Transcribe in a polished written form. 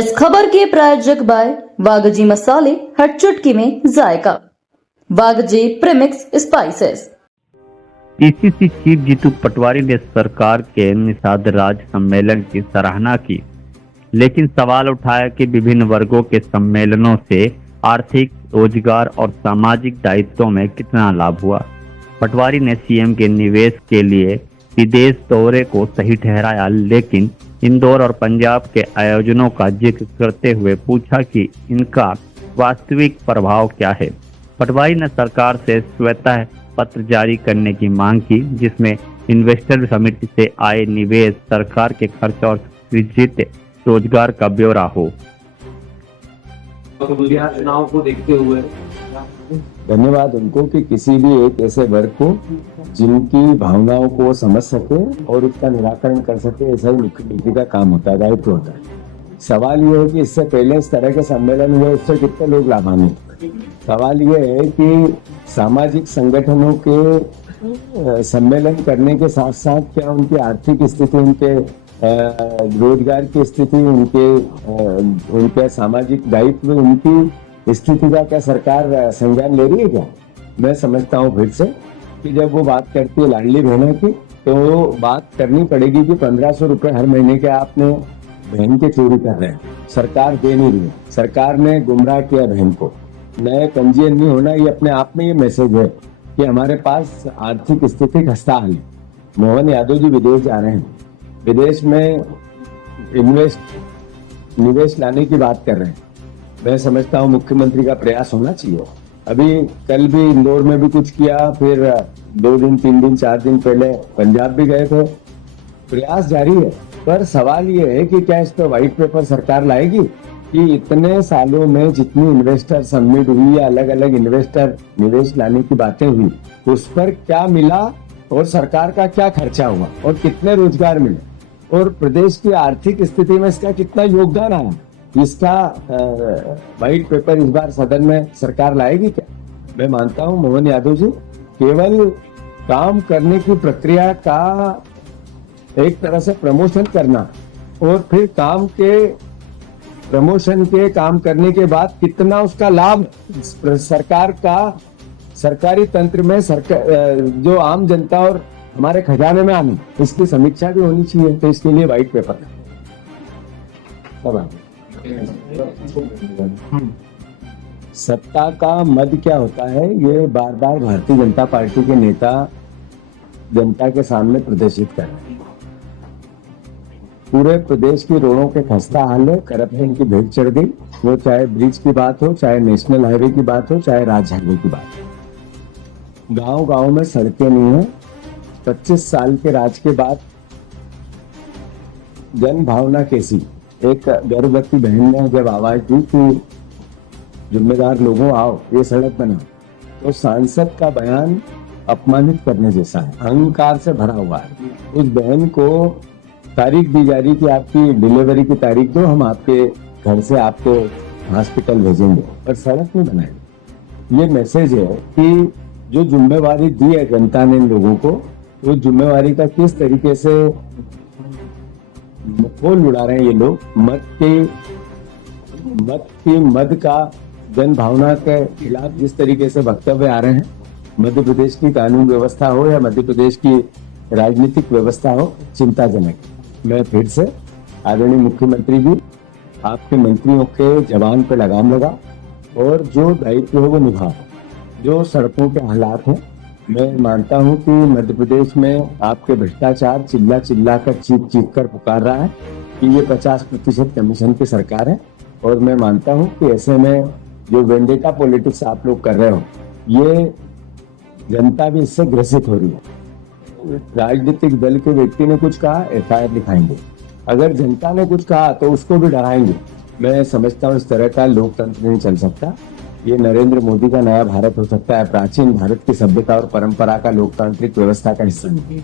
इस खबर के प्रायोजक बाय वागजी मसाले, हर चुटकी में जायका। Wagji premix spices. PCC chief Jitu Patwari ने सरकार के निषाद राज सम्मेलन की सराहना की, लेकिन सवाल उठाया कि विभिन्न वर्गों के सम्मेलनों से आर्थिक, रोजगार और सामाजिक दायित्वों में कितना लाभ हुआ। पटवारी ने सीएम के निवेश के लिए विदेश दौरे को सही ठहराया, लेकिन इंदौर और पंजाब के आयोजनों का जिक्र करते हुए पूछा कि इनका वास्तविक प्रभाव क्या है। पटवारी ने सरकार से श्वेत पत्र जारी करने की मांग की, जिसमें इन्वेस्टर समिति से आए निवेश, सरकार के खर्च और सृजित रोजगार का ब्यौरा हो। चुनाव को देखते हुए धन्यवाद उनको कि किसी भी एक ऐसे वर्ग को जिनकी भावनाओं को समझ सके और उसका निराकरण कर सके, ऐसा ही मुख्यमंत्री का काम होता है, दायित्व होता है। सवाल ये है कि इससे पहले इस तरह के सम्मेलन हुए, उससे कितने लोग लाभान्वित। सवाल ये है कि सामाजिक संगठनों के सम्मेलन करने के साथ साथ क्या उनकी आर्थिक स्थिति, उनके रोजगार की स्थिति, उनके सामाजिक दायित्व, उनकी स्थिति का क्या सरकार संज्ञान ले रही है क्या? मैं समझता हूँ फिर से कि जब वो बात करती है लाडली बहनों की, तो वो बात करनी पड़ेगी कि 1500 रुपए हर महीने के आपने बहन के चोरी कर रहे हैं, सरकार दे नहीं रही है। सरकार ने गुमराह किया बहन को। नए पंजीयन नहीं होना, ये अपने आप में ये मैसेज है कि हमारे पास आर्थिक स्थिति खस्ताहाल है। मोहन यादव जी विदेश जा रहे हैं, विदेश में निवेश लाने की बात कर रहे हैं। मैं समझता हूँ मुख्यमंत्री का प्रयास होना चाहिए। अभी कल भी इंदौर में भी कुछ किया, फिर 2 दिन 3 दिन 4 दिन पहले पंजाब भी गए थे। प्रयास जारी है, पर सवाल ये है कि क्या इस पर व्हाइट पेपर सरकार लाएगी कि इतने सालों में जितनी इन्वेस्टर समिट हुई या अलग अलग इन्वेस्टर निवेश लाने की बातें हुई, उस पर क्या मिला और सरकार का क्या खर्चा हुआ और कितने रोजगार मिले और प्रदेश की आर्थिक स्थिति में इसका कितना योगदान आया, इसका व्हाइट पेपर इस बार सदन में सरकार लाएगी क्या? मैं मानता हूं मोहन यादव जी केवल काम करने की प्रक्रिया का एक तरह से प्रमोशन करना और फिर काम करने के बाद कितना उसका लाभ सरकार का, सरकारी तंत्र में, जो आम जनता और हमारे खजाने में आना, इसकी समीक्षा भी होनी चाहिए। तो इसके लिए व्हाइट पेपर सत्ता का मद क्या होता है, ये बार बार भारतीय जनता पार्टी के नेता जनता के सामने प्रदर्शित कर रहे हैं। पूरे प्रदेश की रोडों के खस्ता हाल है, करप्शन की भेंट चढ़ गई। वो चाहे ब्रिज की बात हो, चाहे नेशनल हाईवे की बात हो, चाहे राज्य हाईवे की बात हो। गांव गांव में सड़कें नहीं है। 25 साल के राज के बाद जन भावना कैसी? एक गर्भवती बहन ने जब आवाज दी कि जिम्मेदार लोगों आओ ये सड़क बनाओ, तो सांसद का बयान अपमानित करने जैसा है, अहंकार से भरा हुआ है। उस बहन को तारीख दी जा रही कि आपकी डिलीवरी की तारीख दो, हम आपके घर से आपको हॉस्पिटल भेजेंगे, पर सड़क नहीं बनाएंगे। ये मैसेज है कि जो जिम्मेवारी दी है जनता ने इन लोगों को, वो जिम्मेवारी का किस तरीके से खोल उड़ा रहे हैं ये लोग। मद का जन भावना के खिलाफ जिस तरीके से वक्तव्य आ रहे हैं, मध्य प्रदेश की कानून व्यवस्था हो या मध्य प्रदेश की राजनीतिक व्यवस्था हो, चिंताजनक। मैं फिर से आदरणीय मुख्यमंत्री जी, आपके मंत्रियों के जवान पे लगाम लगा और जो दायित्व है वो निभाओ। जो सड़कों के हालात हैं, मैं मानता हूं कि मध्य प्रदेश में आपके भ्रष्टाचार चिल्ला चिल्ला कर चीख कर पुकार रहा है कि ये 50% कमीशन की सरकार है। और मैं मानता हूं कि ऐसे में जो वेंडेटा पॉलिटिक्स आप लोग कर रहे हो, ये जनता भी इससे ग्रसित हो रही है। राजनीतिक दल के व्यक्ति ने कुछ कहा, FIR लिखाएंगे। अगर जनता ने कुछ कहा तो उसको भी डराएंगे। मैं समझता हूँ इस तरह का लोकतंत्र नहीं चल सकता। ये नरेंद्र मोदी का नया भारत हो सकता है, प्राचीन भारत की सभ्यता और परंपरा का लोकतांत्रिक व्यवस्था का हिस्सा नहीं।